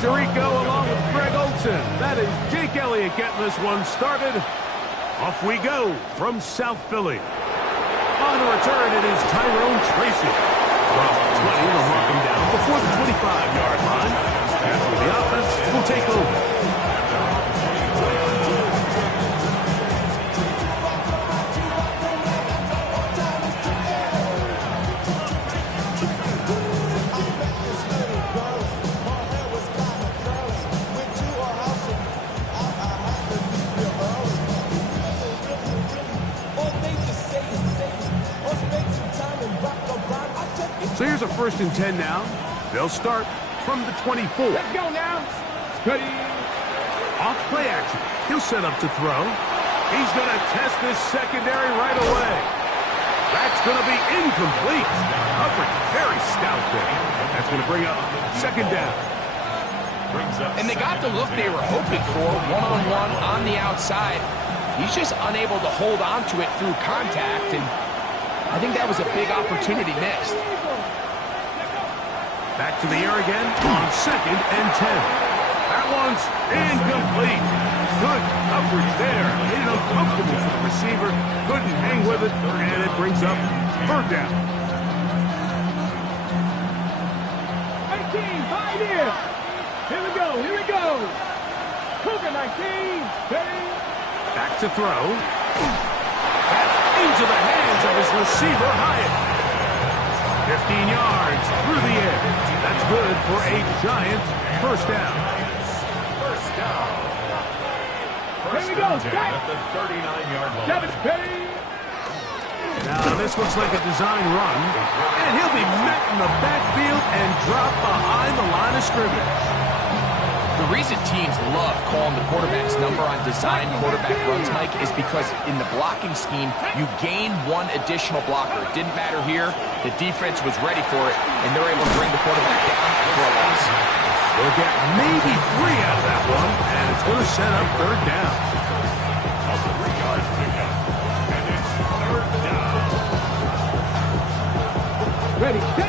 Tirico along with Greg Olson. That is Jake Elliott getting this one started. Off we go from South Philly. On the return, it is Tyrone Tracy. Across the 20, they'll mark him down before the 25-yard line. That's where the offense will take over. So here's a 1st and 10 now. They'll start from the 24. Let's go now. Cuddy. Off play action. He'll set up to throw. He's going to test this secondary right away. That's going to be incomplete. Coverage very stout there. That's going to bring up 2nd down. And they got the look they were hoping for, one-on-one on the outside. He's just unable to hold on to it through contact, and I think that was a big opportunity missed. Back to the air again on 2nd and 10. That one's incomplete. Good coverage there. Made it uncomfortable for the receiver. Couldn't hang with it, and it brings up 3rd down. 19, right here. Here we go, here we go. Cougar 19, ready. Back to throw. That's into the hands of his receiver, Hyatt. 15 yards through the air. That's good for a Giant 1st down. Here we go, strike. At the 39-yard line. Devin Perry. Now this looks like a design run, and he'll be met in the backfield and dropped behind the line of scrimmage. The reason teams love calling the quarterback's number on design quarterback runs, Mike, is because in the blocking scheme, you gain one additional blocker. It didn't matter here. The defense was ready for it, and they're able to bring the quarterback down for a loss. They'll get maybe 3 out of that one, and it's going to set up 3rd down. A 3-yard pickup. And it's 3rd down. Ready, set.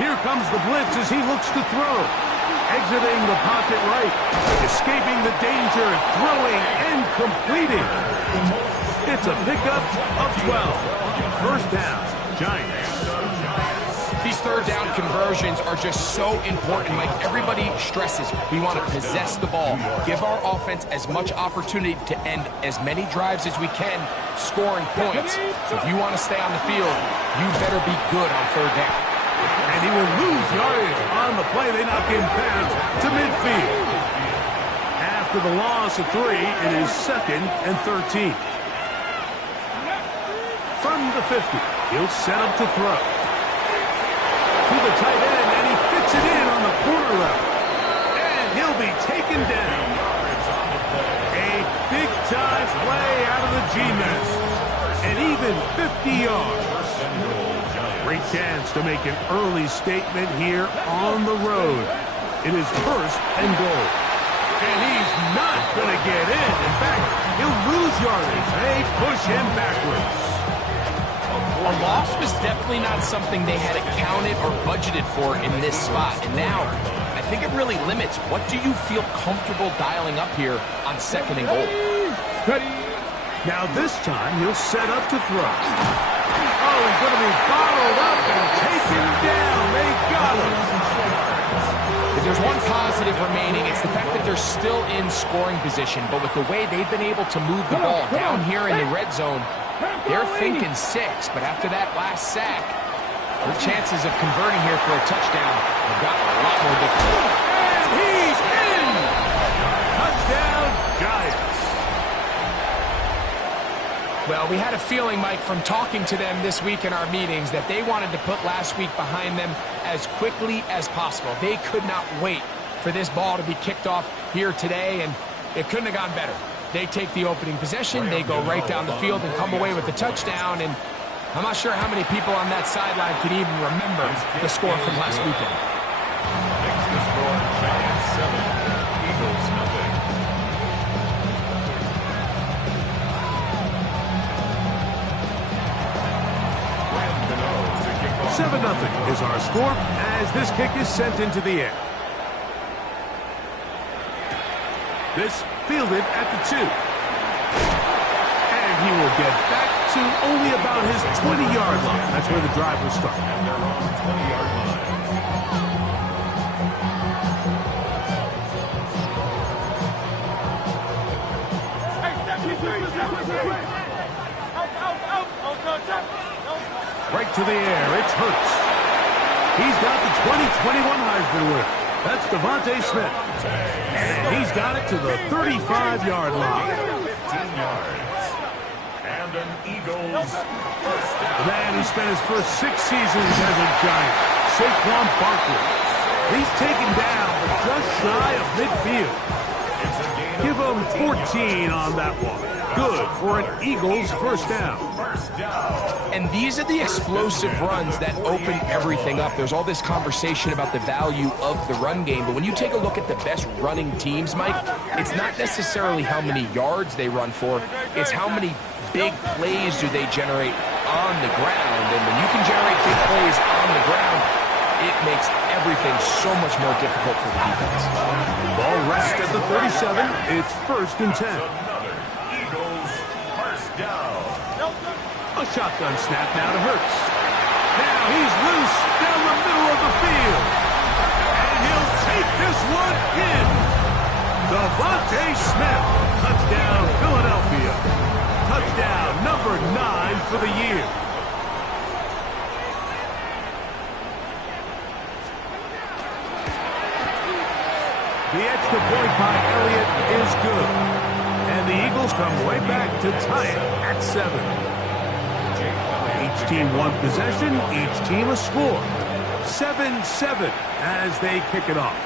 Here comes the blitz as he looks to throw. Exiting the pocket right. Escaping the danger, throwing and completing. It's a pickup of 12. 1st down, Giants. These 3rd down conversions are just so important. Like everybody stresses, we want to possess the ball, give our offense as much opportunity to end as many drives as we can, scoring points. So if you want to stay on the field, you better be good on 3rd down. And he will lose yardage on the play. They knock him back to midfield. After the loss of 3, it is 2nd and 13. From the 50, he'll set up to throw. To the tight end, and he fits it in on the corner route. And he'll be taken down. A big-time play out of the G-Mess. And even 50 yards. Great chance to make an early statement here on the road. It is 1st and goal. And he's not going to get in. In fact, he'll lose yardage. They push him backwards. A loss was definitely not something they had accounted or budgeted for in this spot. And now, I think it really limits what do you feel comfortable dialing up here on 2nd and goal. Now this time, he'll set up to throw. Oh, he's going to be bottled up and taken down. They got him. If there's one positive remaining, it's the fact that they're still in scoring position. But with the way they've been able to move the ball down here in the red zone, they're thinking 6. But after that last sack, their chances of converting here for a touchdown have gotten a lot more difficult. And he's in. Touchdown, Giants. Well, we had a feeling, Mike, from talking to them this week in our meetings that they wanted to put last week behind them as quickly as possible. They could not wait for this ball to be kicked off here today, and it couldn't have gone better. They take the opening possession, they go right down the field and come away with the touchdown, and I'm not sure how many people on that sideline can even remember the score from last weekend. Next to score, Giants 7, Eagles nothing. 7-0 is our score as this kick is sent into the air. This fielded at the 2. And he will get back to only about his 20-yard line. That's where the drive will start. And they're on the 20-yard line. Right to the air, it's Hurts. He's got the 2021 Heisman winner. That's Devontae Smith. And he's got it to the 35-yard line. 15 yards. And an Eagles first down. The man who spent his first 6 seasons as a Giant, Saquon Barkley. He's taken down just shy of midfield. It's a gain of Give him 14 on that one. Good for an Eagles first down. first down. And these are the explosive runs that open everything up. There's all this conversation about the value of the run game, but when you take a look at the best running teams, Mike, it's not necessarily how many yards they run for, it's how many big plays do they generate on the ground. And when you can generate big plays on the ground, it makes everything so much more difficult for the defense. Ball rests at the 37. It's 1st and 10. Another Eagles first down. A shotgun snap now to Hurts. Now he's loose down the middle of the field. And he'll take this one in. Devontae Smith. Touchdown, Philadelphia. Touchdown number 9 for the year. The extra point by Elliott is good. And the Eagles come right back to tie it at 7. Each team one possession, each team a score. 7-7 as they kick it off.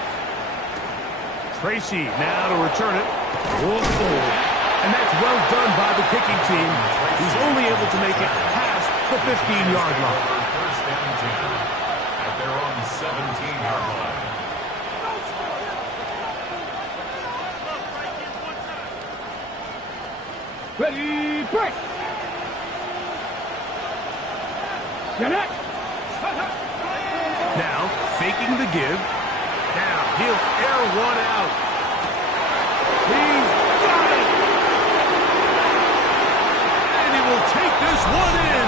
Tracy now to return it. And that's well done by the kicking team, who's only able to make it past the 15-yard line. First down 10 at their own 17-yard line. Ready, break! Get it! Now, faking the give. Now, he'll air one out. He's got it! And he will take this one in.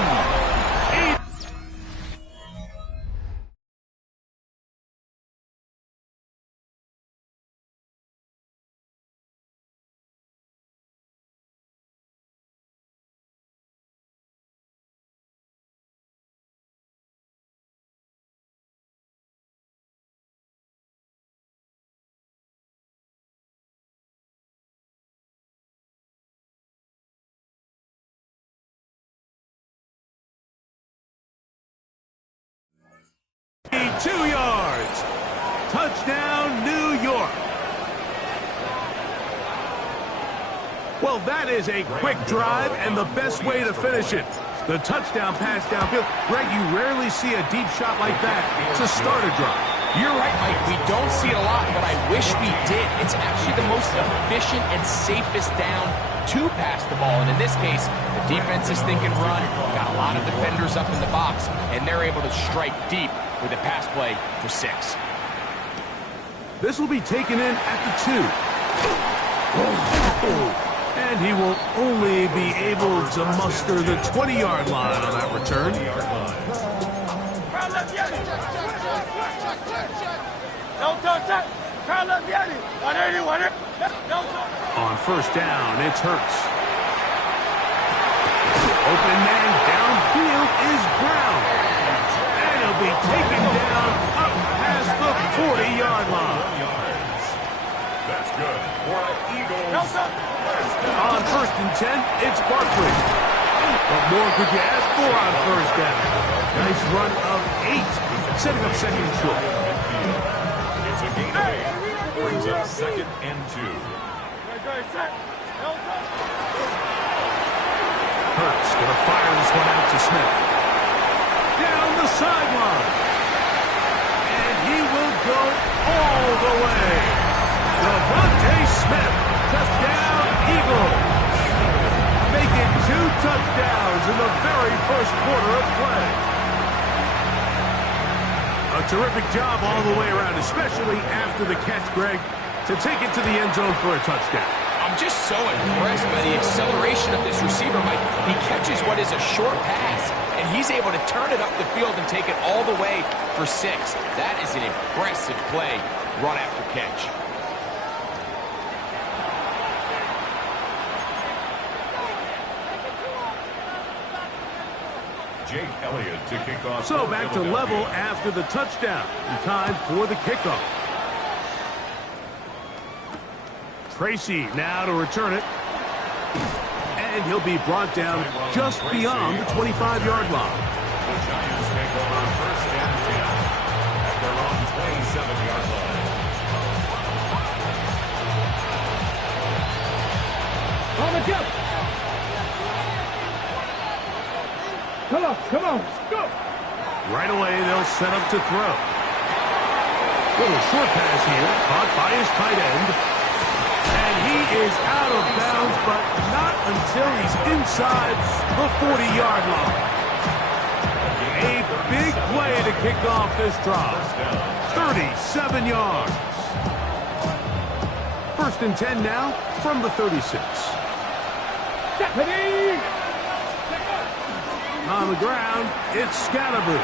Eight, 2 yards. Touchdown, New York. Well, that is a quick drive and the best way to finish it. The touchdown pass downfield. Greg, you rarely see a deep shot like that to start a drive. You're right, Mike. We don't see it a lot, but I wish we did. It's actually the most efficient and safest down to pass the ball. And in this case, the defense is thinking run, got a lot of defenders up in the box, and they're able to strike deep with a pass play for 6. This will be taken in at the 2. And he will only be able to muster the 20-yard line on that return. On first down, it's Hurts. Open man downfield is Brown. And he'll be taken down up past the 40-yard line. That's good for an Eagles. On 1st and 10, it's Barkley. What more could you ask for on first down? Nice run of 8, setting up 2nd and short. It's a gain of 8. Brings up 2nd and 2. Hurts gonna fire this one out to Smith. Down the sideline. And he will go all the way. Devontae Smith, touchdown Eagles. Making 2 touchdowns in the very first quarter of play. terrific job all the way around, especially after the catch, Greg, to take it to the end zone for a touchdown. I'm just so impressed by the acceleration of this receiver, Mike. He catches what is a short pass, and he's able to turn it up the field and take it all the way for 6. That is an impressive play, run after catch. Jake Elliott to kick off. So back to level after the touchdown. In time for the kickoff. Tracy now to return it. And he'll be brought down just beyond the 25-yard line. The Giants take over first and 10 at their own 27-yard line. On the jump. Come on, go! Right away, they'll set up to throw. Little short pass here, caught by his tight end. And he is out of bounds, but not until he's inside the 40-yard line. A big play to kick off this drive. 37 yards. First and 10 now from the 36. Stephanie! On the ground, it's Scalaboo.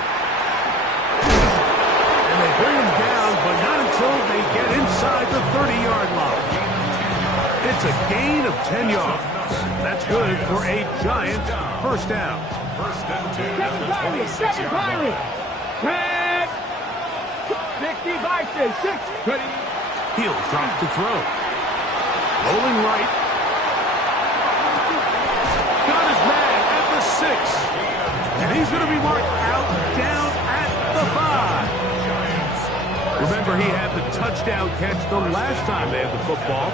And they bring him down, but not until they get inside the 30-yard line. It's a gain of 10 yards. That's good for a Giant first down. First and 10 at the Second 26-yard line. Tag! 60 by 6. Ready? He'll drop to throw. Rolling right. Got his man at the 6. And he's going to be marked out down at the 5. Remember, he had the touchdown catch the last time they had the football.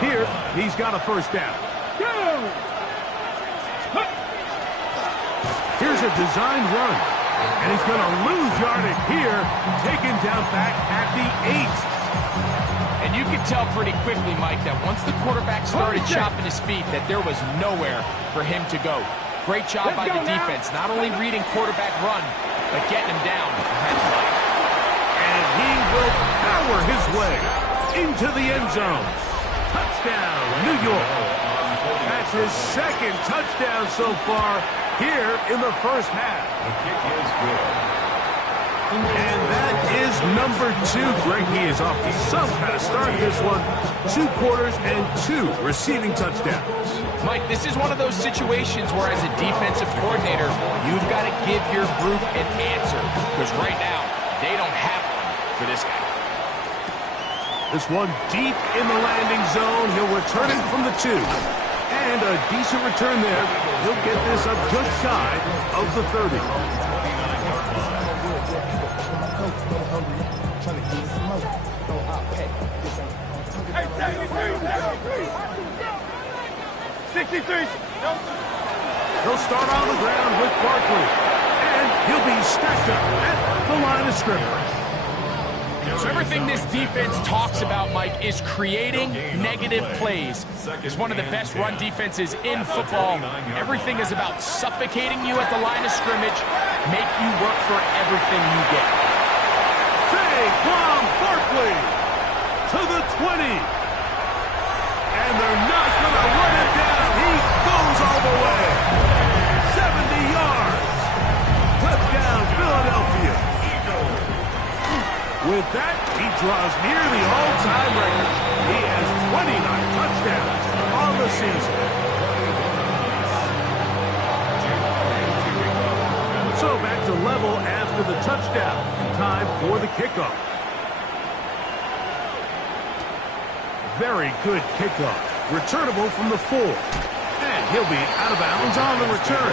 Here, he's got a first down. Here's a designed run. And he's going to lose yardage here, taken down back at the 8. And you could tell pretty quickly, Mike, that once the quarterback started chopping his feet, that there was nowhere for him to go. Great job by the defense, not only reading quarterback run, but getting him down behind the line. And he will power his way into the end zone. Touchdown, New York. That's his second touchdown so far here in the first half. The kick is good. And that is number 2. Greg, he is off to some kind of start in this one. 2 quarters and 2 receiving touchdowns. Mike, this is one of those situations where as a defensive coordinator, you've got to give your group an answer. Because right now, they don't have one for this guy. This one deep in the landing zone. He'll return it from the 2. And a decent return there. He'll get this up just shy of the 30. 63. He'll start on the ground with Barkley. And he'll be stacked up at the line of scrimmage. So everything this defense talks about, Mike, is creating negative plays. It's one of the best run defenses in football. Everything is about suffocating you at the line of scrimmage, make you work for everything you get. Saquon Barkley to the 20. And they're not going to run it down. He goes all the way. 70 yards. Touchdown, Philadelphia. With that, he draws near the all-time record. He has 29 touchdowns on the season. So back to level after the touchdown. Time for the kickoff. Very good kickoff. Returnable from the 4. And he'll be out of bounds on the return.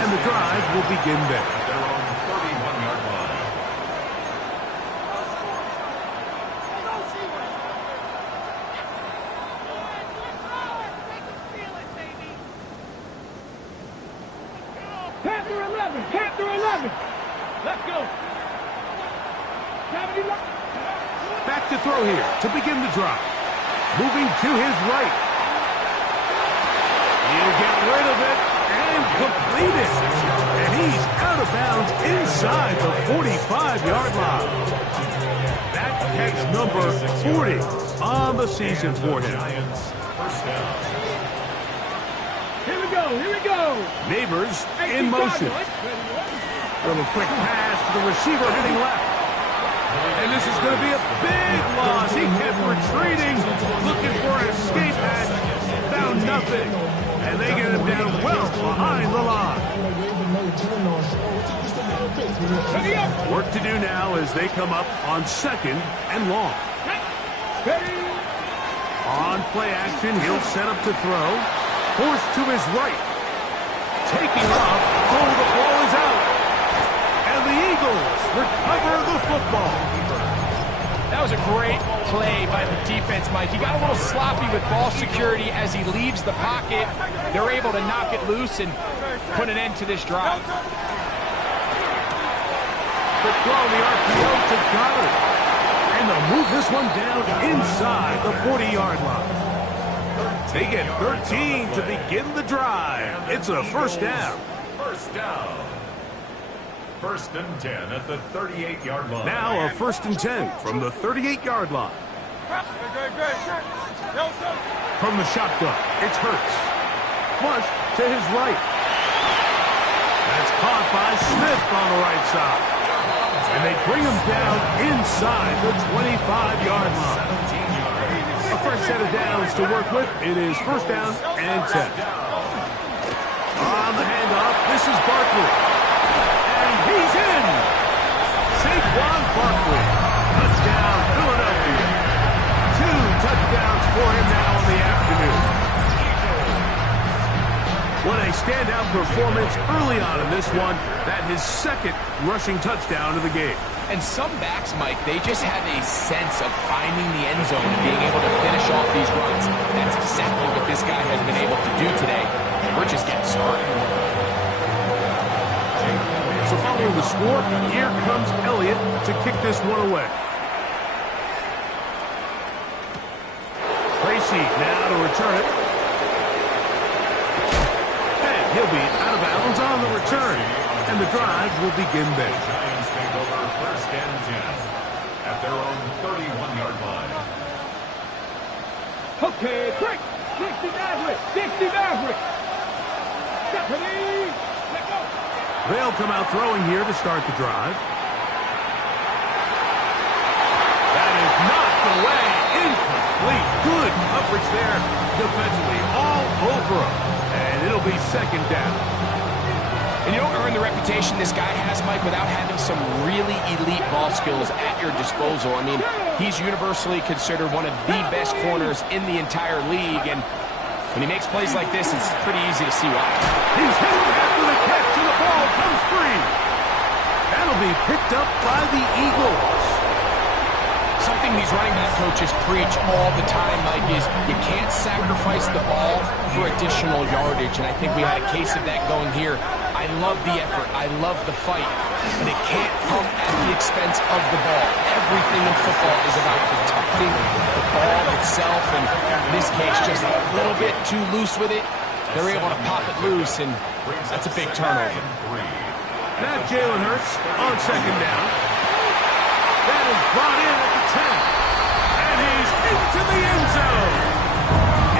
And the drive will begin there. Their own 31-yard line. Panther 11. Panther 11. Let's go. Back to throw here to begin the drive. Moving to his right. He'll get rid of it and complete it. And he's out of bounds inside the 45-yard line. That's number 40 on the season for him. Here we go, here we go. Neighbors in motion. Little quick pass to the receiver hitting left. And this is going to be a big loss. He kept retreating, looking for an escape hatch. Found nothing. And they get him down well behind the line. Work to do now as they come up on 2nd and long. On play action, he'll set up to throw. Forced to his right. Taking off. Oh, the ball is out. And the Eagles recover the football. That was a great play by the defense, Mike. He got a little sloppy with ball security as he leaves the pocket. They're able to knock it loose and put an end to this drive. Quick throw, the RPO to Goddard. And they'll move this one down inside the 40-yard line. They get 13 to begin the drive. It's a first down. First down. 1st and 10 at the 38-yard line. Now a 1st and 10 from the 38-yard line. From the shotgun, it's Hurts. Flush to his right. That's caught by Smith on the right side. And they bring him down inside the 25-yard line. A fresh set of downs to work with. It is 1st down and 10. On the handoff, this is Barkley. And he's in. Saquon Barkley. Touchdown, Philadelphia. 2 touchdowns for him now in the afternoon. What a standout performance early on in this one. That his 2nd rushing touchdown of the game. And some backs, Mike, they just have a sense of finding the end zone and being able to finish off these runs. That's exactly what this guy has been able to do today. And we're just getting started. So following the score, here comes Elliott to kick this one away. Tracy now to return it. And he'll be out of bounds on the return. And the drive will begin there. Giants take over 1st and 10 at their own 31-yard line. Okay, quick. 60 Maverick. 60 Maverick. Stephanie. Let go. They'll come out throwing here to start the drive. That is knocked away. Incomplete. Good coverage there defensively. All over him. And it'll be 2nd down. And you don't earn the reputation this guy has, Mike, without having some really elite ball skills at your disposal. I mean, he's universally considered one of the best corners in the entire league. And when he makes plays like this, it's pretty easy to see why. He's hit after the catch, and the ball comes free. That'll be picked up by the Eagles. Something these running back coaches preach all the time, Mike, is you can't sacrifice the ball for additional yardage. And I think we had a case of that going here. I love the effort. I love the fight. But it can't come at the expense of the ball. Everything in football is about protecting the ball itself. And in this case, just a little bit too loose with it. They're able to pop it loose, and that's a big turnover. Now Jalen Hurts on 2nd down. That is brought in at the 10. And he's into the end zone.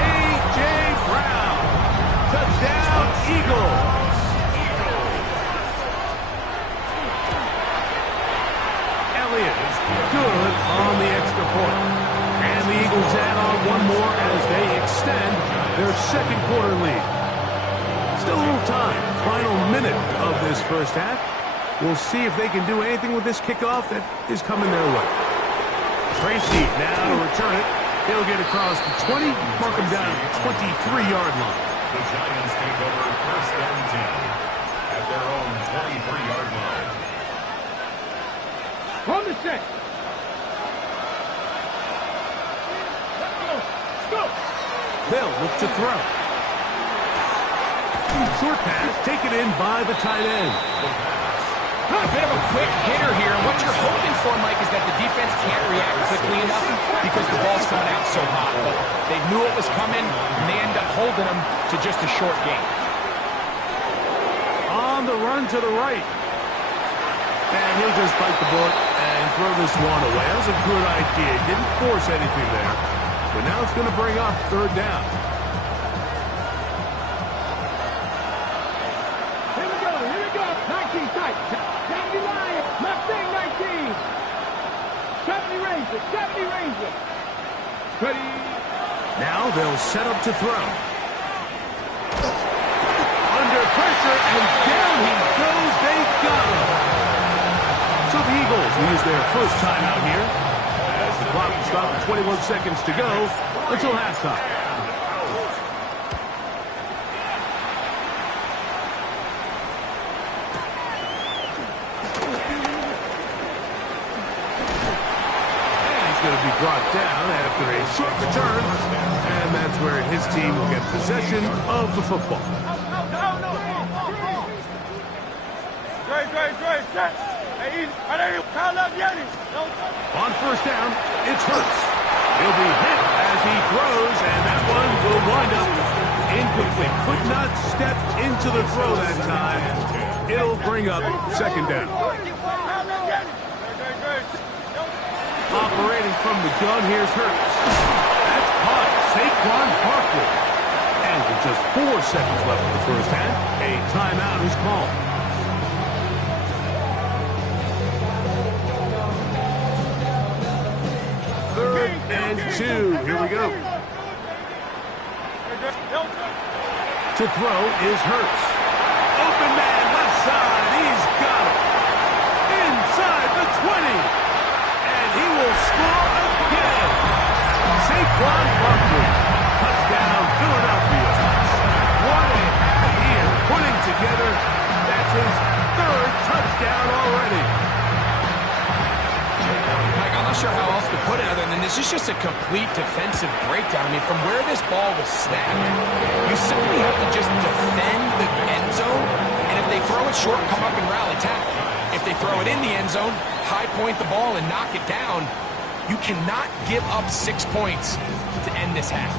A.J. Brown. Touchdown, Eagles. Elliott is good on the extra point. And the Eagles add on one more as they extend their 2nd quarter lead. Still a little time. Final minute of this first half. We'll see if they can do anything with this kickoff that is coming their way. Tracy now to return it. He'll get across the 20, mark him down at the 23-yard line. The Giants take over 1st and 10 at their own 23-yard line. On the set. Let's go. Let's go. They'll look to throw. Short pass taken in by the tight end. A bit of a quick hitter here. And what you're hoping for, Mike, is that the defense can't react quickly enough because the ball's coming out so hot. But they knew it was coming, and they end up holding them to just a short gain. On the run to the right. And he'll just bite the bullet and throw this one away. That was a good idea. Didn't force anything there. But now it's going to bring up third down. Here we go, here we go. 19 tight. 70 Lions. Left thing, 19. 70 Rangers, 70 Rangers. Ready. Now they'll set up to throw. Under pressure, and down he goes. They got him. So the Eagles will use their first timeout here, as the clock will stop at 21 seconds to go until halftime. And he's going to be brought down after a short return, and that's where his team will get possession of the football. On first down, it's Hurts. He'll be hit as he throws, and that one will wind up incomplete. Could not step into the throw that time. It'll bring up second down. Operating from the gun, here's Hurts. That's caught. Saquon Barkley. And with just 4 seconds left in the first half, a timeout is called. Third and 2. Here we go. To throw is Hurts. Open man, left side. He's got it. Inside the 20. And he will score again. Saquon Barkley. Touchdown, Philadelphia. What a half he is putting together. That's his 3rd touchdown already. I'm not sure how else to put it other than this is just a complete defensive breakdown. I mean, from where this ball was snapped, you simply have to just defend the end zone, and if they throw it short, come up and rally tackle. If they throw it in the end zone, high point the ball and knock it down. You cannot give up 6 points to end this half.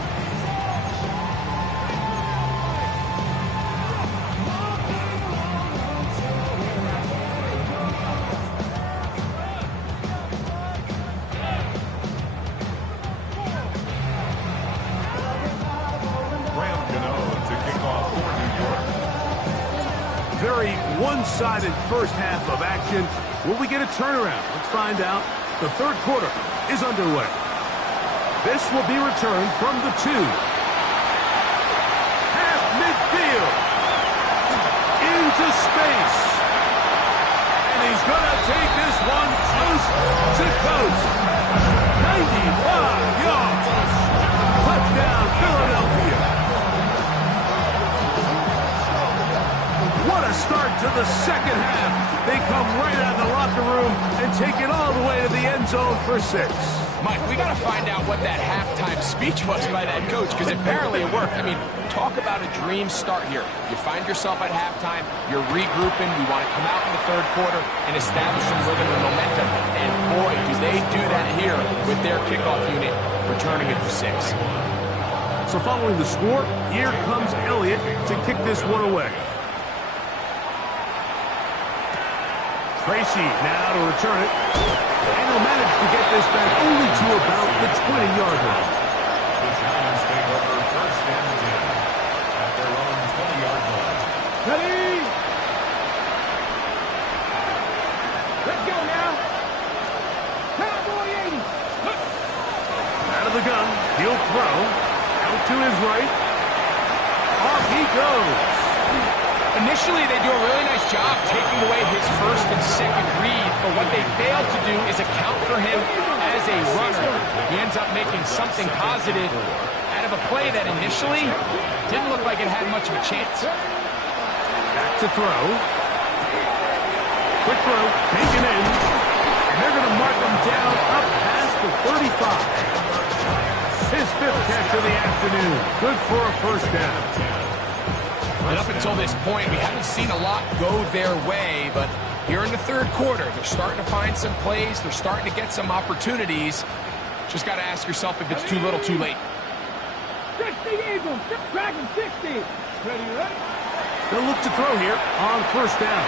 Very one-sided first half of action. Will we get a turnaround? Let's find out. The third quarter is underway. This will be returned from the 2. Half midfield. Into space. And he's going to take this one coast to coast. 95 yards. Touchdown, Philadelphia. What a start to the second half. They come right out of the locker room and take it all the way to the end zone for 6. Mike, we got to find out what that halftime speech was by that coach, because apparently it worked. I mean, talk about a dream start here. You find yourself at halftime, you're regrouping, you want to come out in the third quarter and establish some rhythm and momentum. And boy, do they do that here with their kickoff unit, returning it for 6. So following the score, here comes Elliott to kick this one away. Tracy now to return it. And he'll manage to get this back only to about the 20-yard line. The Giants take over first and 10 at their own 20-yard line. Ready? Let's go now. Cowboy 80. Out of the gun, he'll throw. Out to his right. Off he goes. Initially, they do a really nice job taking away his first and second read, but what they fail to do is account for him as a runner. He ends up making something positive out of a play that initially didn't look like it had much of a chance. Back to throw. Quick throw, taken in, and they're going to mark him down up past the 35. His 5th catch of the afternoon. Good for a first down. And up until this point, we haven't seen a lot go their way, but here in the third quarter, they're starting to find some plays. They're starting to get some opportunities. Just got to ask yourself if it's too little, too late. 60 Eagles, Dragon 60. Ready, ready? They'll look to throw here on first down.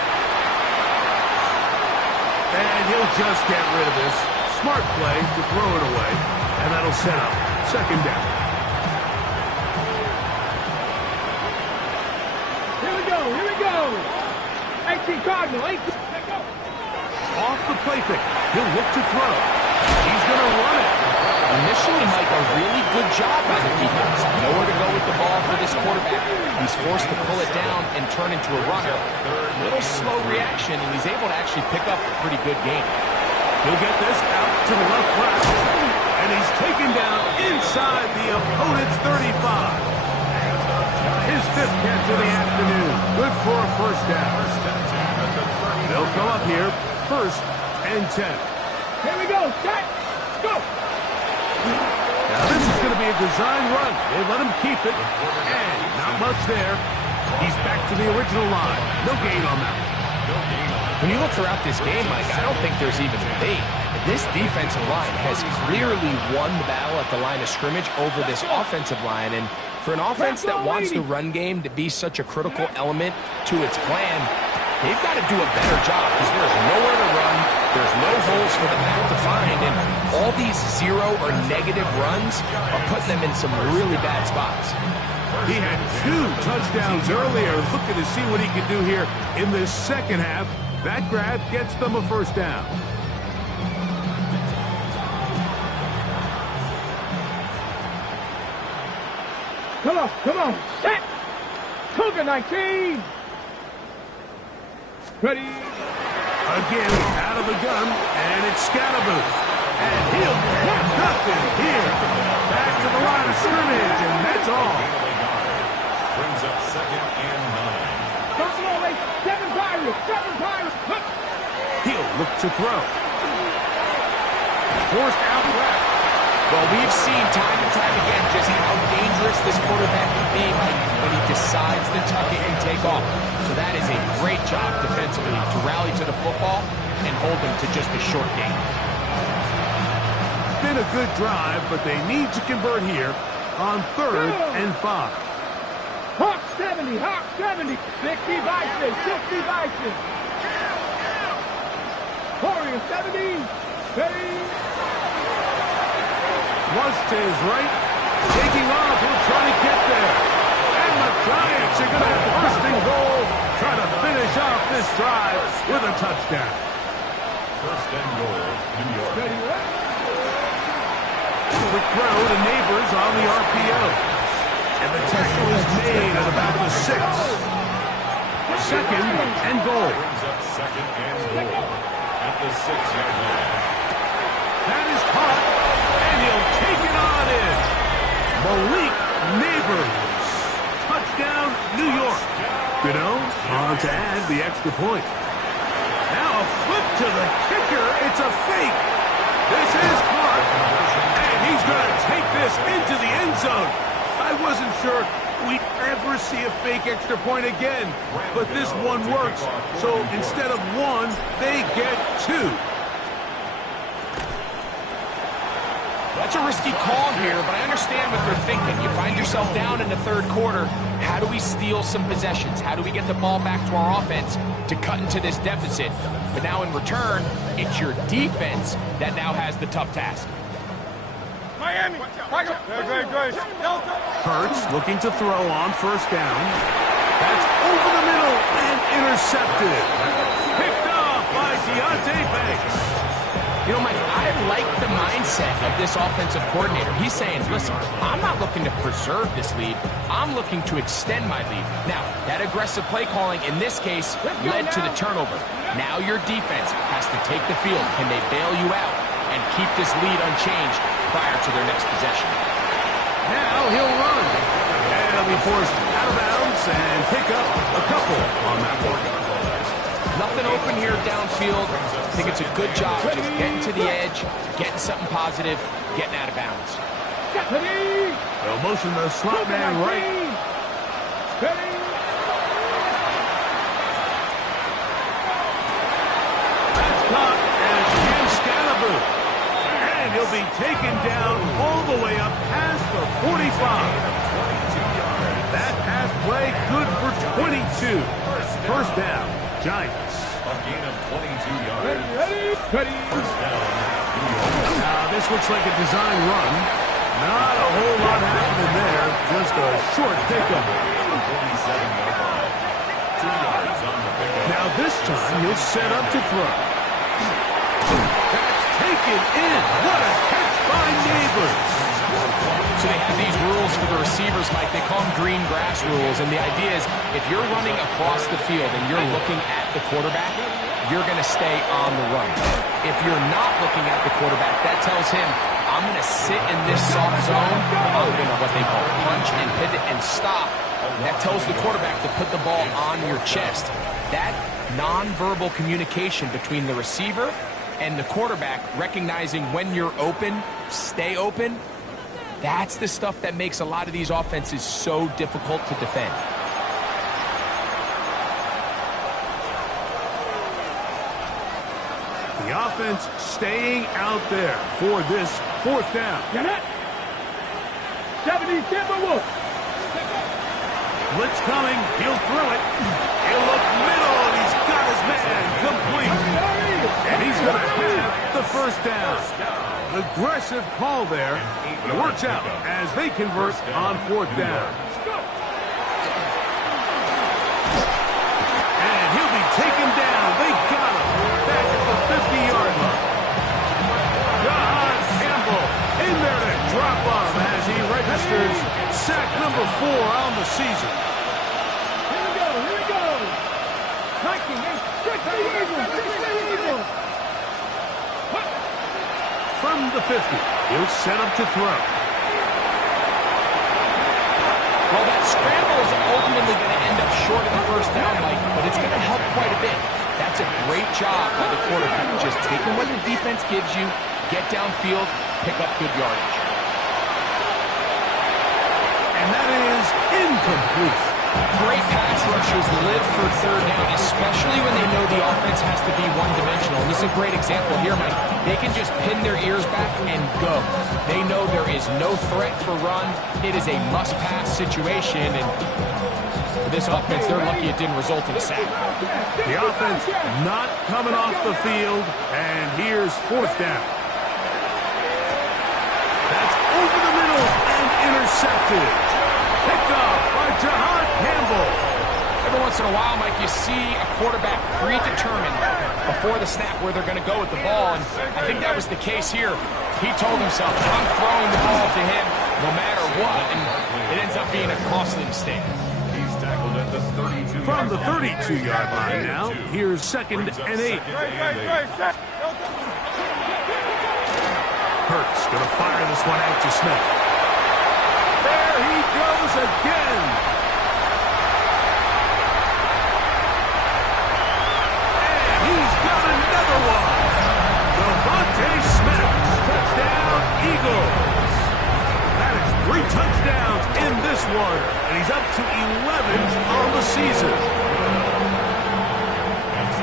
And he'll just get rid of this. Smart play to throw it away. And that'll set up second down. Here we go, here we go. 18 Cardinal, 18. Off the play fake. He'll look to throw. He's going to run it. Initially, Mike, a really good job by the defense. Nowhere to go with the ball for this quarterback. He's forced to pull it down and turn into a runner. A little slow reaction, and he's able to actually pick up a pretty good game. He'll get this out to the left flat. And he's taken down inside the opponent's 35. His fifth catch of the afternoon. Good for a first down. They'll come up here, 1st and 10. Here we go, set, go. Now this is going to be a design run. They let him keep it, and not much there. He's back to the original line. No gain on that. When you look throughout this game, Mike, I don't think there's even a debate. This defensive line has clearly won the battle at the line of scrimmage over this offensive line, and for an offense that wants the run game to be such a critical element to its plan, they've got to do a better job because there's nowhere to run, there's no holes for the back to find, and all these zero or negative runs are putting them in some really bad spots. He had 2 touchdowns earlier, looking to see what he can do here in this second half. That grab gets them a first down. Come on, set. Cougar 19. Ready. Again, out of the gun, and it's Scatterboo. And he'll get nothing here. Back to the line of scrimmage, and that's all. Brings up 2nd and 9. Come on, wait. 7 Pirates, 7 Pirates. Look. He'll look to throw. Forced out left. Well, we've seen time and time again just how dangerous this quarterback can be when he decides to tuck it and take off. So that is a great job defensively to rally to the football and hold them to just a short game. Been a good drive, but they need to convert here on 3rd and 5. Hawk 70, Hawk 70. 60 Bison, 60 Bison. Warrior 70. Ready. Flush to his right. Taking off. He'll try to get there. And the Giants are going to have first and goal. Try to finish off this drive with a touchdown. 1st and goal, New York. Ready, what? Quick throw to Neighbors on the RPO. And the tackle is made at about the 6. 2nd and goal. Brings up 2nd and goal at the 6-yard line. That is caught, and he'll take it on in. Malik Neighbors. Touchdown, New York. Gano on to add the extra point. Now a flip to the kicker. It's a fake. This is caught, and he's going to take this into the end zone. I wasn't sure we'd ever see a fake extra point again, but this one works. So instead of 1, they get 2. That's a risky call here, but I understand what they're thinking. You find yourself down in the 3rd quarter. How do we steal some possessions? How do we get the ball back to our offense to cut into this deficit? But now in return, it's your defense that now has the tough task. Miami. Great. Hurts looking to throw on 1st down. That's over the middle and intercepted. Picked off by Deontay Banks. You know, Mike, I like the mindset of this offensive coordinator. He's saying, listen, I'm not looking to preserve this lead. I'm looking to extend my lead. Now, that aggressive play calling in this case led to the turnover. Now your defense has to take the field. Can they bail you out and keep this lead unchanged prior to their next possession? Now he'll run. And he'll be forced out of bounds and pick up a couple on that one. Nothing open here downfield. I think it's a good job just getting to the edge, getting something positive, getting out of bounds. They'll motion the slot man right. That's caught and Jim Scalaboo. And he'll be taken down all the way up past the 45. That pass play good for 22. First down, Giants. A gain of 22 yards. Ready. Now, this looks like a design run. Not a whole lot happening there. Just a short pickup. Now, this time, he'll set up to throw. That's taken in. What a catch by Neighbors. So they have these rules for the receivers, Mike. They call them green grass rules. And the idea is if you're running across the field and you're looking at the quarterback, you're going to stay on the run. If you're not looking at the quarterback, that tells him, I'm going to sit in this soft zone. I'm going to what they call punch and pivot and stop. And that tells the quarterback to put the ball on your chest. That nonverbal communication between the receiver and the quarterback, recognizing when you're open, stay open, that's the stuff that makes a lot of these offenses so difficult to defend. The offense staying out there for this fourth down. Get it. 70 Timberwolves. Blitz coming. He'll throw it. He'll look middle, and he's got his man complete. And he's going to have the first down. Aggressive call there. It works out as they convert on fourth down. And he'll be taken down. They got him back at the 50-yard line. Campbell in there to drop off as he registers sack number 4 on the season. Here we go. Hiking, 60 Eagles. From the 50, he'll set up to throw. Well, that scramble is ultimately going to end up short of the first down, Mike, but it's going to help quite a bit. That's a great job by the quarterback, just taking what the defense gives you, get downfield, pick up good yardage. And that is incomplete. Great pass rushers live for third down, especially when they know the offense has to be one-dimensional. And this is a great example here, Mike. They can just pin their ears back and go. They know there is no threat for run. It is a must-pass situation, and for this offense, they're lucky it didn't result in a sack. The offense not coming off the field, and here's fourth down. That's over the middle and intercepted. Picked off by Campbell. Every once in a while, Mike, you see a quarterback predetermined before the snap where they're going to go with the ball, and I think that was the case here. He told himself, I'm throwing the ball to him no matter what, and it ends up being a costly mistake. He's tackled at the 32. From the 32-yard line now, here's 2nd and 8. Hurts going to fire this one out to Smith. There he goes again. And he's got another one. Devontae Smith, touchdown Eagles. That is 3 touchdowns in this one, and he's up to 11 on the season.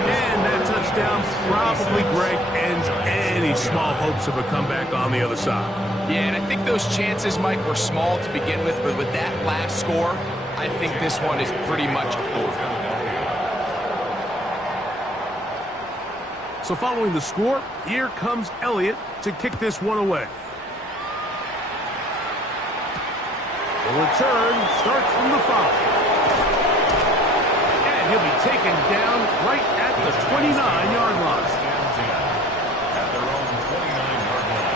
And that touchdown probably, Greg, ends any small hopes of a comeback on the other side. Yeah, and I think those chances, Mike, were small to begin with, but with that last score, I think this one is pretty much over. So following the score, here comes Elliott to kick this one away. The return starts from the 5. And he'll be taken down right at the 29-yard line. At their own 29-yard line.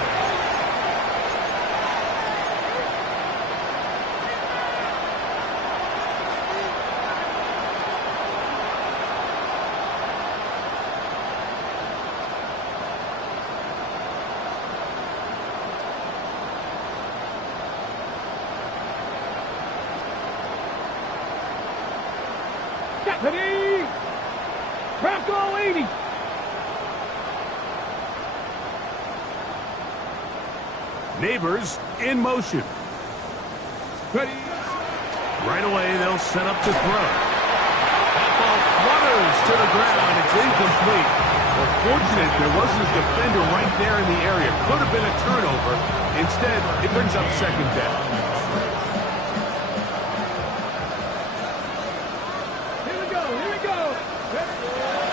Ready? Bronco 80. Neighbors in motion. Ready? Right away, they'll set up to throw. That ball flutters to the ground. It's incomplete. Well, fortunate there wasn't a defender right there in the area. Could have been a turnover. Instead, it brings up second down. Here we go.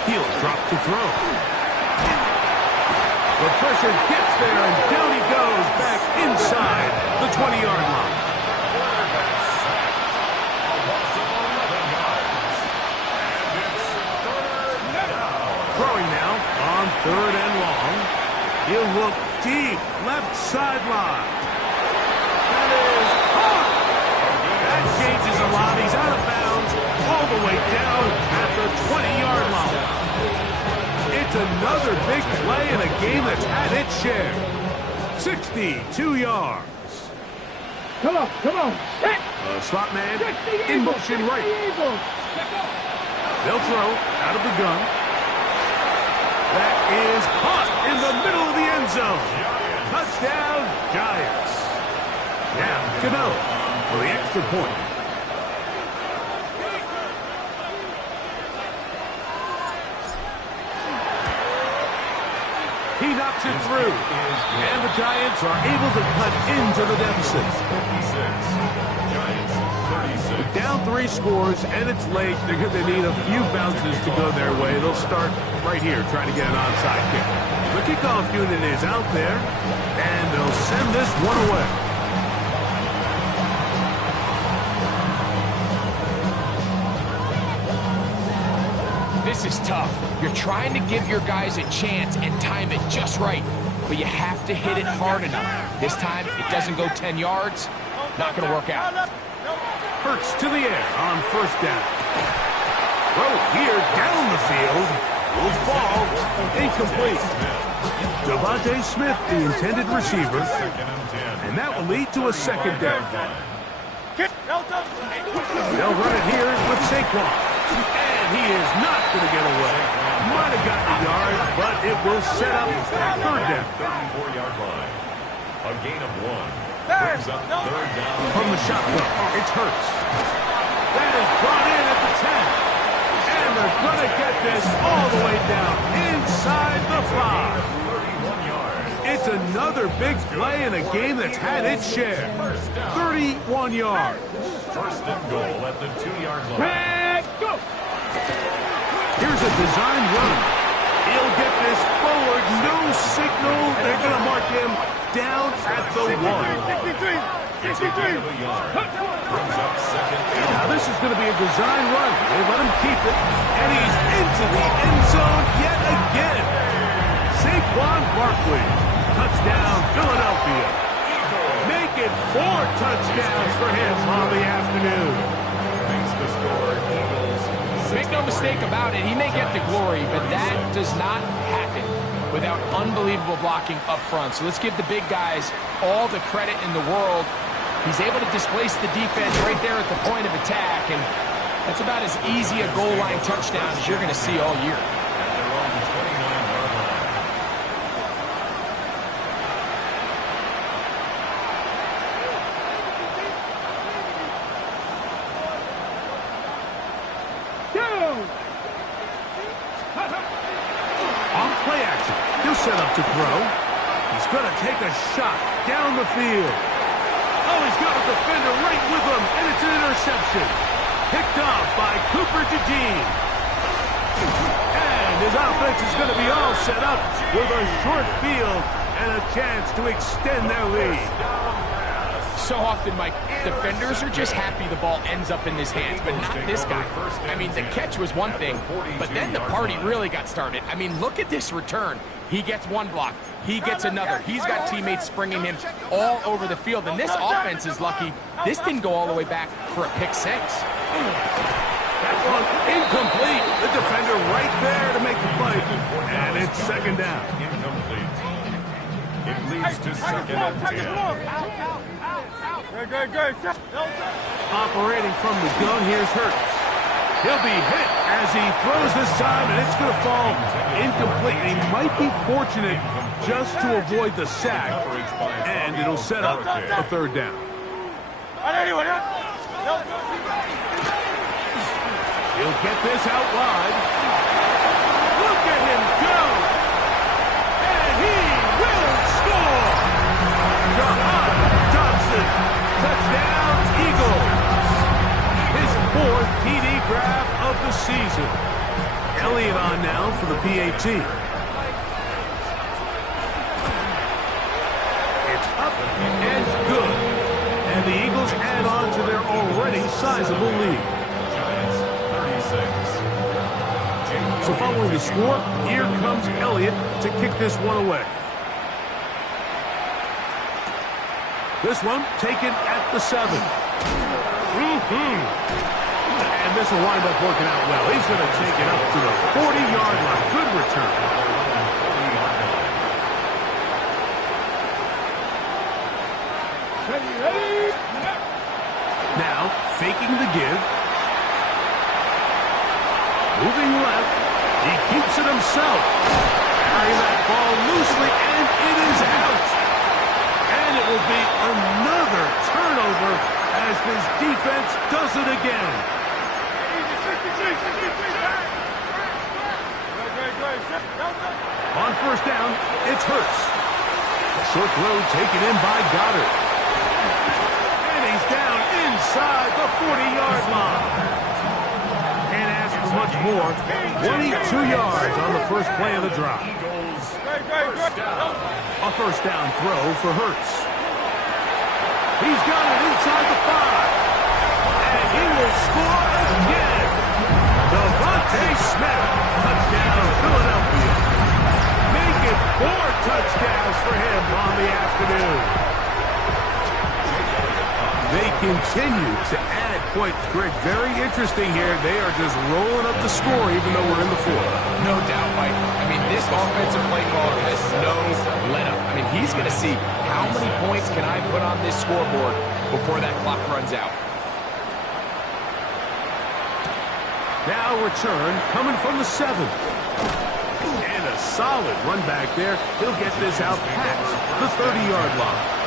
He'll drop to throw. The pressure gets there, and down he goes back inside the 20-yard line. Throwing now on 3rd and long. He'll look deep, left sideline. That is hard. That changes a lot. He's out of bounds all the way down at the 20-yard line. It's another big play in a game that's had its share. 62 yards. Come on, come on. Set. Slot man in motion right. They'll throw out of the gun. That is caught in the middle of the end zone. Touchdown, Giants. Now, Cano for the extra point. He knocks it through, and the Giants are able to cut into the deficit. Down 3 scores, and it's late. They need a few bounces to go their way. They'll start right here, trying to get an onside kick. The kickoff unit is out there, and they'll send this one away. This is tough. You're trying to give your guys a chance and time it just right, but you have to hit it hard enough. This time, it doesn't go 10 yards. Not going to work out. Hurts to the air on 1st down. Throw here down the field. Will fall. Incomplete. Devontae Smith, the intended receiver. And that will lead to a 2nd down. They'll run it here with Saquon. And he is not going to get away. Might have gotten a yard, but it will set up 3rd down. 34-yard line. A gain of 1. Brings up 3rd down. From the shotgun, it's Hurts. That is brought in at the 10. And they're going to get this all the way down inside the 5. 31 yards. It's another big play in a game that's had its share. 31 yards. 1st and goal at the 2-yard line. Go. Here's a design run. He'll get this forward. No signal. They're going to mark him down at the 1. 63. Brings up 2nd down. Now this is going to be a design run. They let him keep it. And he's into the end zone yet again. Saquon Barkley. Touchdown, Philadelphia. Make it 4 touchdowns for him on the afternoon. Makes the score Eagles. Make no mistake about it, he may get the glory, but that does not happen without unbelievable blocking up front. So let's give the big guys all the credit in the world. He's able to displace the defense right there at the point of attack, and that's about as easy a goal line touchdown as you're going to see all year. At their own 29-yard line. Off play action. He'll set up to throw. He's going to take a shot down the field. Oh, he's got a defender right with him, and it's an interception. Picked off by Cooper DeJean. And his offense is going to be all set up with a short field and a chance to extend their lead. So often, Mike, defenders are just happy the ball ends up in his hands, but not this guy. I mean, the catch was one thing, but then the party really got started. I mean, look at this return. He gets one block. He gets another. He's got teammates springing him all over the field, and this offense is lucky. This didn't go all the way back for a pick 6. That one incomplete. The defender right there to make the play, and it's 2nd down. Incomplete. It leads to 2nd and 10. Good. Operating from the gun, here's Hurts. He'll be hit as he throws this time, and it's going to fall incomplete. He might be fortunate just to avoid the sack, and it'll set up a 3rd down. He'll get this out wide. Look at him go! And he will score! Jahan Johnson, touchdown Eagles! His 4th TD grab of the season. Elliott on now for the PAT. to their already sizable lead. Giants 36. So following the score, here comes Elliott to kick this one away. This one taken at the 7. And this will wind up working out well. He's going to take it up to the 40-yard line. Good return. Now, faking the give. Moving left. He keeps it himself. Carrying that ball loosely, and it is out. And it will be another turnover as this defense does it again. On first down, it's Hurts. A short throw taken in by Goddard. And he's down inside the 40-yard line. Can't ask for much more. 22 yards on the first play of the drive. A first down throw for Hurts. He's got it inside the 5. And he will score again. Devontae Smith. Touchdown, Philadelphia. Make it 4 touchdowns for him on the afternoon. They continue to add points. Greg, very interesting here. They are just rolling up the score even though we're in the 4th. No doubt, Mike. I mean, this offensive play caller has no let-up. I mean, he's going to see how many points can I put on this scoreboard before that clock runs out. Now return coming from the 7. And a solid run back there. He'll get this out past the 30-yard line.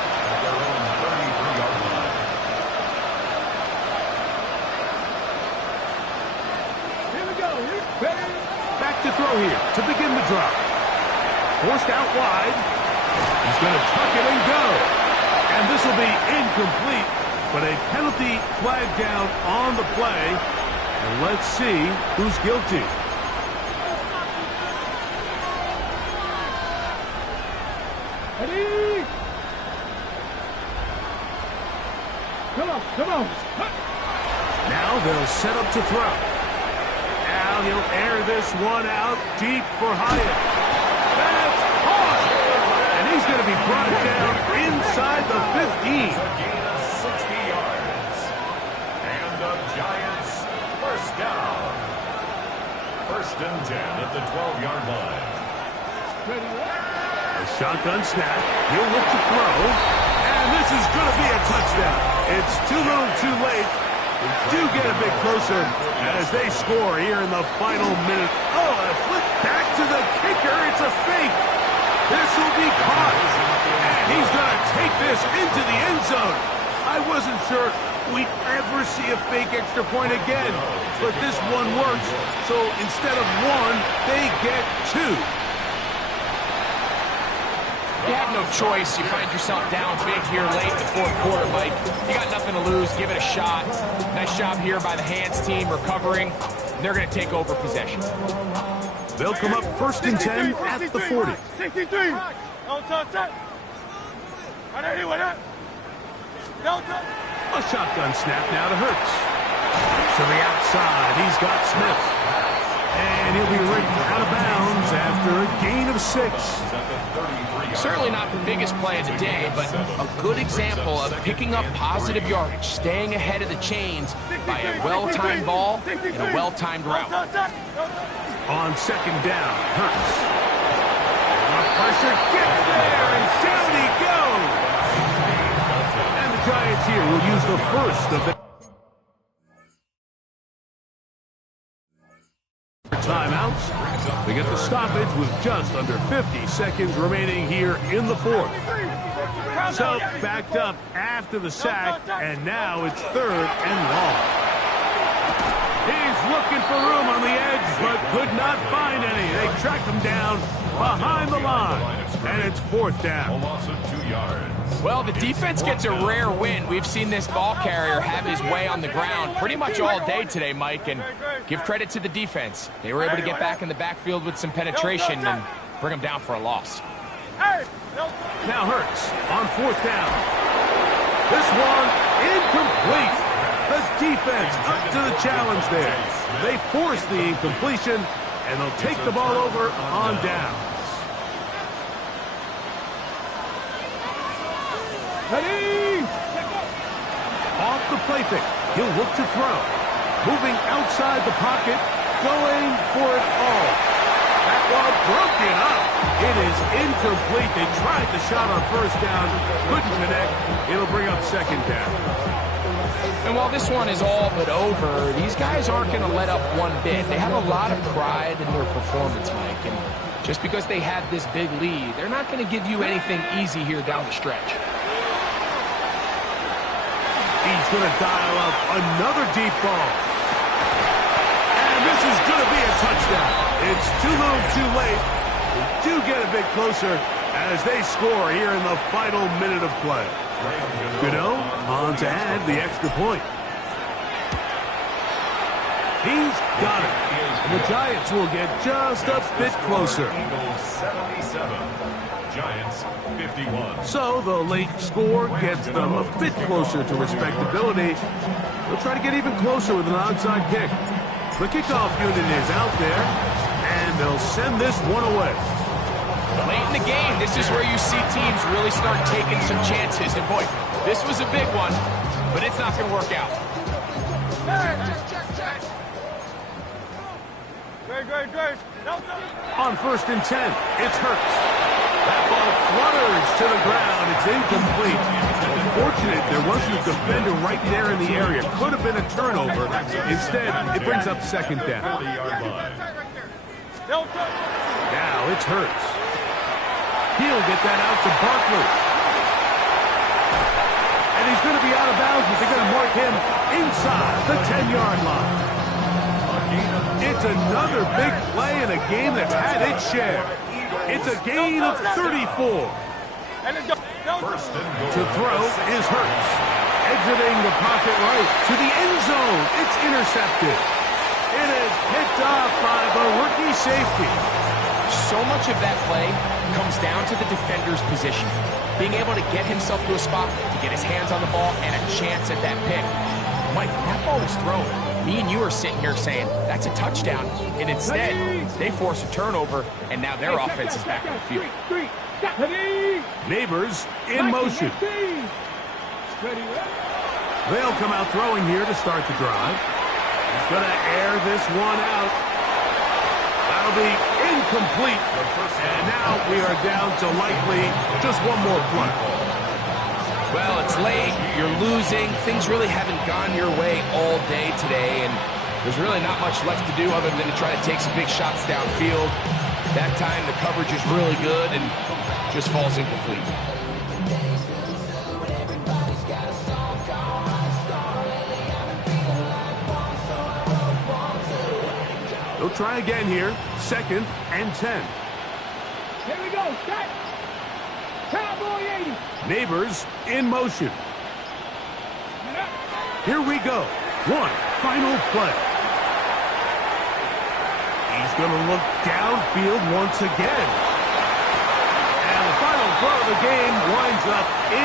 Back to throw here to begin the drive. Forced out wide. He's going to tuck it and go. And this will be incomplete, but a penalty flag down on the play. And let's see who's guilty. Ready? Come on. Now they'll set up to throw. Now he'll air this one out deep for Hyatt. That's caught! And he's going to be brought down inside the 15. 60 yards. And the Giants first down. First and 10 at the 12-yard line. A shotgun snap. He'll look to throw. And this is going to be a touchdown. It's too little too late. We do get a bit closer as they score here in the final minute. Oh, a flip back to the kicker. It's a fake. This will be caught. And he's going to take this into the end zone. I wasn't sure we'd ever see a fake extra point again. But this one works. So instead of 1, they get 2. You had no choice. You find yourself down big here late in the 4th quarter, Mike. You got nothing to lose. Give it a shot. Nice job here by the hands team recovering. They're going to take over possession. They'll come up first and 10 at the 40. 63. A shotgun snap now to Hurts. To the outside, he's got Smith. And he'll be ripped out of bounds after a gain of 6. Certainly not the biggest play of the day, but a good example of picking up positive yardage, staying ahead of the chains by a well-timed ball and a well-timed route. On second down, Hurts. The pressure gets there, and down he goes. And the Giants here will use the first of the timeouts. They get the stoppage with just under 50 seconds remaining here in the 4th. So backed up after the sack, and now it's 3rd and long. He's looking for room on the edge, but could not find any. They track him down behind the line, and it's 4th down. A loss of 2 yards. Well, the defense gets a rare win. We've seen this ball carrier have his way on the ground pretty much all day today, Mike, and give credit to the defense. They were able to get back in the backfield with some penetration and bring them down for a loss. Now Hurts on 4th down. This one incomplete. The defense up to the challenge there. They force the incompletion, and they'll take the ball over on downs. Ready? Off the play fake. He'll look to throw. Moving outside the pocket, going for it all. That ball broken up. It is incomplete. They tried the shot on first down. Couldn't connect. It'll bring up second down. And while this one is all but over, these guys aren't going to let up one bit. They have a lot of pride in their performance, Mike. And just because they have this big lead, they're not going to give you anything easy here down the stretch. He's going to dial up another deep ball. And this is going to be a touchdown. It's too little too late. They do get a bit closer as they score here in the final minute of play. Gano on to add the extra point. He's got it. And the Giants will get just a bit closer. Eagles 77, Giants 51. So the late score gets them a bit closer to respectability. They'll try to get even closer with an onside kick. The kickoff unit is out there, and they'll send this one away. Late in the game, this is where you see teams really start taking some chances. And boy, this was a big one, but it's not going to work out. Good. On 1st and 10, it's Hurts. That ball flutters to the ground. It's incomplete. Unfortunate there wasn't a defender right there in the area. Could have been a turnover. Instead, it brings up second down. 40-yard line. Now it's Hurts. He'll get that out to Barkley. And he's going to be out of bounds, but they're going to mark him inside the 10-yard line. It's another big play in a game that's had its share. It's a gain of 34. First and goal. To throw is Hurts. Exiting the pocket right to the end zone. It's intercepted. It is picked off by the rookie safety. So much of that play comes down to the defender's position. Being able to get himself to a spot, to get his hands on the ball, and a chance at that pick. Mike, when that ball was thrown, me and you are sitting here saying, that's a touchdown. And instead, they force a turnover, and now their offense is back on the field. Neighbors in motion. They'll come out throwing here to start the drive. He's going to air this one out. That'll be incomplete. And now we are down to likely just one more play. Well, it's late, you're losing, things really haven't gone your way all day today, and there's really not much left to do other than to try to take some big shots downfield. That time the coverage is really good and just falls incomplete. They'll try again here, 2nd and 10. Here we go, set. Cowboy 80. Neighbors in motion. Here we go. One final play. He's going to look downfield once again. And the final throw of the game winds up in